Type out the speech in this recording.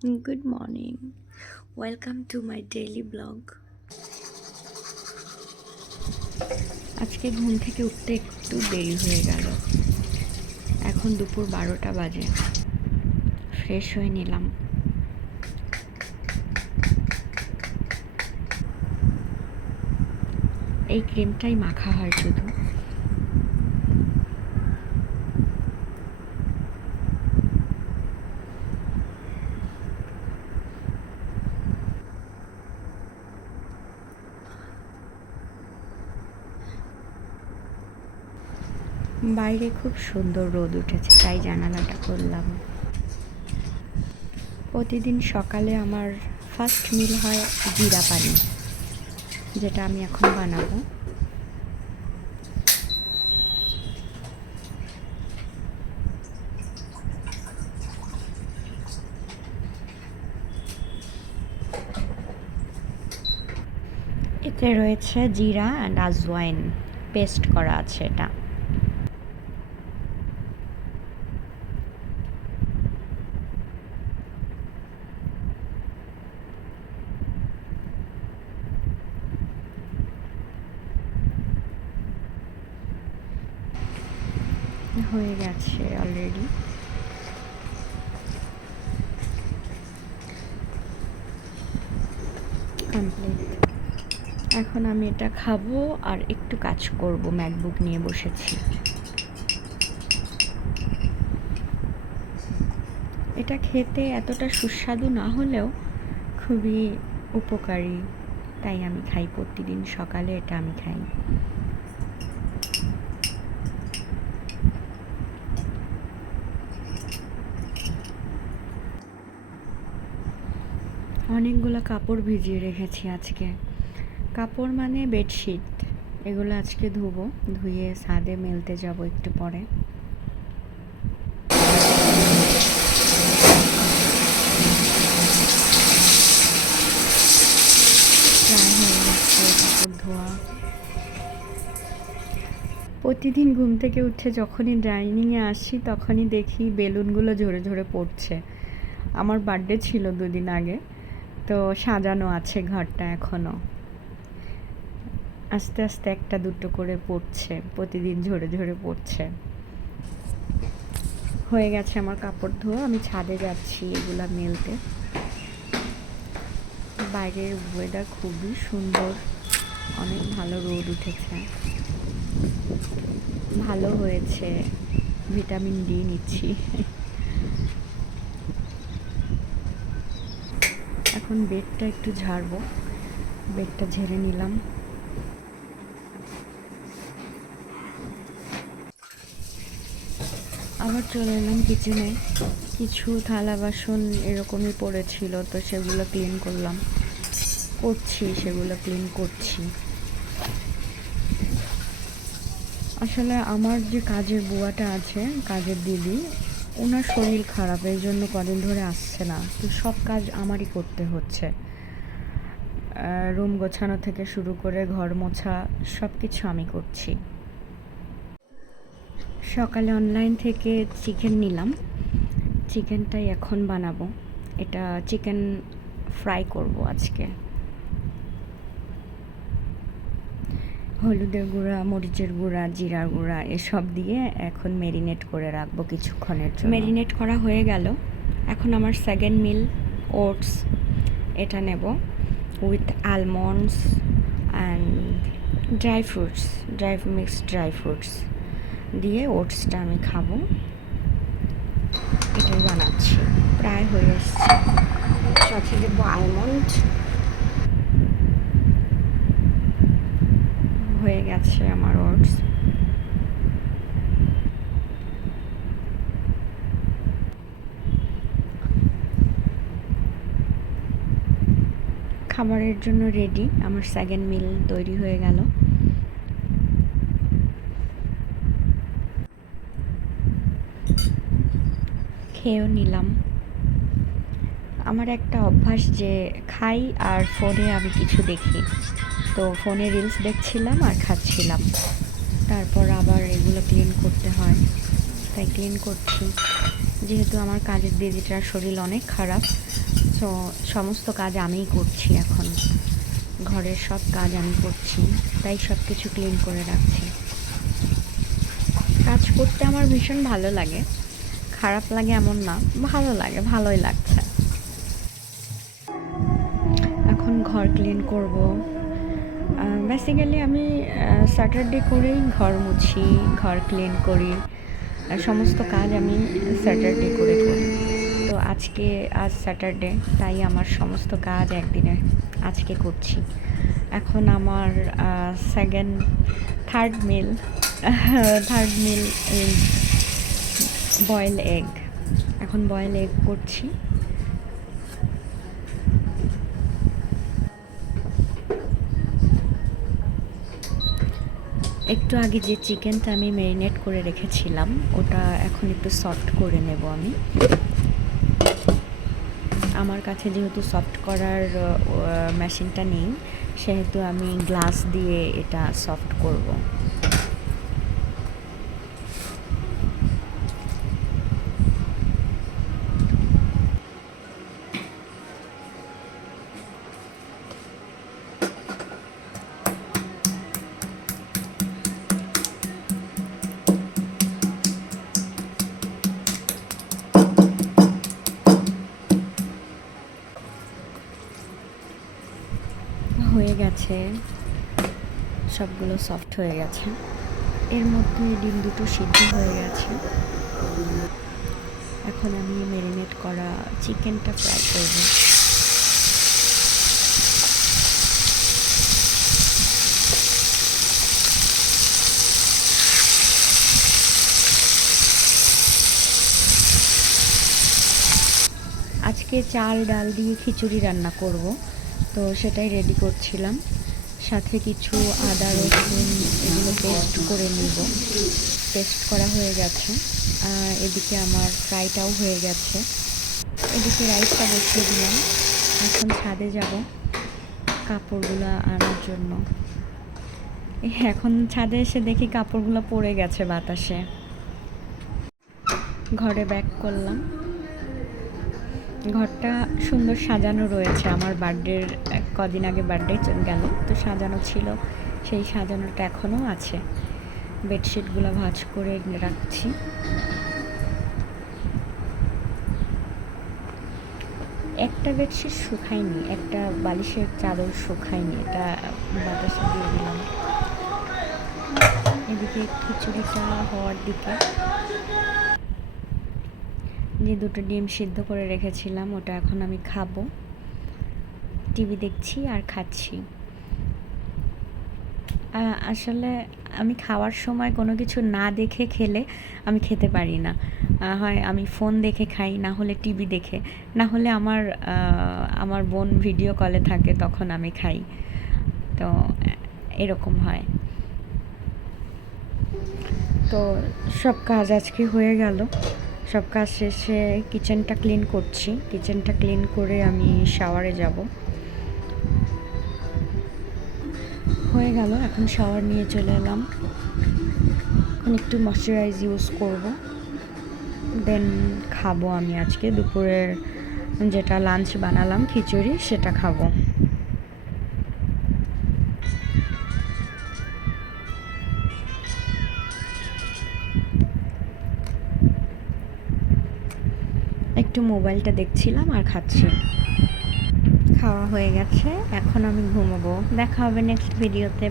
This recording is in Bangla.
Good morning. Welcome to my daily blog. আজকে ঘুম থেকে উঠতে একটু দেরি হয়ে গেল। এখন দুপুর 12টা বাজে। ফ্রেশ হয়ে নিলাম। এই ক্রিমটাই মাখা হয় শুধু। বাইরে খুব সুন্দর রোদ উঠেছে, তাই জানালাটা করলাম। প্রতিদিন সকালে আমার ফার্স্ট মিল হয় জিরা পানি, যেটা আমি এখন বানাবো। এতে রয়েছে জিরা অ্যান্ড আজওয়াইন, পেস্ট করা আছে এটা। হয়ে গেছে অলরেডি। কমপ্লিট। এখন আমি এটা খাবো আর একটু কাজ করব। ম্যাকবুক নিয়ে বসেছি। এটা খেতে এতটা সুস্বাদু না হলেও খুবই উপকারী, তাই আমি খাই। প্রতিদিন সকালে এটা আমি খাই। অনেকগুলো কাপড় ভিজিয়ে রেখেছি আজকে। কাপড় মানে বেডশিট, এগুলো আজকে ধুবো। ধুয়ে ছাদে মেলতে যাব একটু পরে। প্রায় হয়ে যাচ্ছে কাপড় ধোয়া। প্রতিদিন ঘুম থেকে উঠে যখনই ডাইনিংয়ে আসি তখনই দেখি বেলুনগুলো ঝরে ঝরে পড়ছে। আমার বার্থডে ছিল 2 দিন আগে, তো সাজানো আছে ঘরটা এখনও। আস্তে আস্তে একটা দুটো করে পড়ছে, প্রতিদিন ঝরে ঝরে পড়ছে। হয়ে গেছে আমার কাপড় ধোয়া। আমি ছাদে যাচ্ছি এগুলা মেলতে। বাইরের ওয়েদার খুবই সুন্দর, অনেক ভালো রোদ উঠেছে। ভালো হয়েছে, ভিটামিন ডি নিচ্ছি। এখন বেডটা একটু ঝাড়বো। বেডটা ঝেড়ে নিলাম। আবার চলে এলাম কিচেনে। কিছু থালা বাসন এরকমই পড়েছিল, তো সেগুলো ক্লিন করছি। আসলে আমার যে কাজের বুয়াটা আছে, কাজের দিদি, ওনার শরীর খারাপ, এই জন্য কদিন ধরে আসছে না। তো সব কাজ আমারই করতে হচ্ছে। রুম গোছানো থেকে শুরু করে ঘর মোছা সব কিছু আমি করছি। সকালে অনলাইন থেকে চিকেন নিলাম। চিকেনটাই এখন বানাবো। এটা চিকেন ফ্রাই করব আজকে। হলুদের গুঁড়া, মরিচের গুঁড়া, জিরার গুঁড়া এসব দিয়ে এখন ম্যারিনেট করে রাখবো কিছুক্ষণের জন্য। ম্যারিনেট করা হয়ে গেল। এখন আমার সেকেন্ড মিল ওটস, এটা নেব with almonds and mixed dry fruits দিয়ে ওটসটা আমি খাবো। এটাই বানাচ্ছি, প্রায় হয়ে এসছে। সাথে দেবো আলমন্ড। হয়ে গেছে আমার ওটস। খাবারের জন্য রেডি, আমার সেকেন্ড মিল তৈরি হয়ে গেল। খেয়েও নিলাম। আমার একটা অভ্যাস যে খাই আর ফোনে আমি কিছু দেখি, তো ফোনে রিলস দেখছিলাম আর খাচ্ছিলাম। তারপর আবার এগুলো ক্লিন করতে হয়, তাই ক্লিন করছি। যেহেতু আমার কাজের দিদিটার শরীর অনেক খারাপ, তো সমস্ত কাজ আমিই করছি এখন। ঘরের সব কাজ আমি করছি, তাই সব কিছু ক্লিন করে রাখছি। কাজ করতে আমার ভীষণ ভালো লাগে, খারাপ লাগে এমন না, ভালো লাগে, ভালোই লাগছে। এখন ঘর ক্লিন করব। বেসিক্যালি আমি স্যাটারডে করেই ঘর মুছি, ঘর ক্লিন করি, সমস্ত কাজ আমি স্যাটারডে করে করি। তো আজ স্যাটারডে, তাই আমার সমস্ত কাজ একদিনে আজকে করছি। এখন আমার থার্ড মিল বয়েল এগ। এখন বয়েল এগ করছি। একটু আগে যে চিকেনটা আমি ম্যারিনেট করে রেখেছিলাম, ওটা এখন একটু সফট করে নেব আমি। আমার কাছে যেহেতু সফট করার মেশিনটা নেই, সেহেতু আমি গ্লাস দিয়ে এটা সফট করব। হয়ে গেছে, সবগুলো সফট হয়ে গেছে। এর মধ্যে ডিম দুটো সিদ্ধ হয়ে গেছে। এখন আমি ম্যারিনেট করা চিকেনটা ফ্রাই করব। আজকে চাল ডাল দিয়ে খিচুড়ি রান্না করব, তো সেটাই রেডি করছিলাম। সাথে কিছু আদা রসুন এগুলো পেস্ট করে নিব। পেস্ট করা হয়ে গেছে। এদিকে আমার ফ্রাইটাও হয়ে গেছে। এদিকে রাইসটা বসিয়ে দিলাম। এখন ছাদে যাব কাপড়গুলো আনার জন্য। এখন ছাদে এসে দেখি কাপড়গুলো পড়ে গেছে বাতাসে। ঘরে ব্যাক করলাম। ঘরটা সুন্দর সাজানো রয়েছে। আমার বার্থডের কদিন আগে বার্থডে গেল, তো সাজানো ছিল, সেই সাজানোটা এখনও আছে। বেডশিটগুলো ভাঁজ করে রাখছি। একটা বেডশিট শুকায়নি, একটা বালিশের চাদর শুকায়নি, এটা বাতাসে দিয়ে দিলাম। এদিকে খিচুড়িটা হওয়ার দিকে। যে দুটো ডিম সিদ্ধ করে রেখেছিলাম, ওটা এখন আমি খাবো। টিভি দেখছি আর খাচ্ছি। আসলে আমি খাওয়ার সময় কোনো কিছু না দেখে খেলে আমি খেতে পারি না। হয় আমি ফোন দেখে খাই, না হলে টিভি দেখে, না হলে আমার বোন ভিডিও কলে থাকে, তখন আমি খাই। তো এরকম হয়। তো সব কাজ আজকে হয়ে গেল। সব কাজ শেষে কিচেনটা ক্লিন করছি। কিচেনটা ক্লিন করে আমি শাওয়ারে যাব। হয়ে গেল, এখন শাওয়ার নিয়ে চলে এলাম। এখন একটু ময়শ্চারাইজ ইউজ করব, দেন খাবো। আমি আজকে দুপুরের যেটা লাঞ্চ বানালাম খিচুড়ি, সেটা খাবো। একটু মোবাইলটা দেখছিলাম আর খাচ্ছি। খাওয়া হয়ে গেছে, এখন আমি ঘুমাবো। দেখা হবে নেক্সট ভিডিওতে।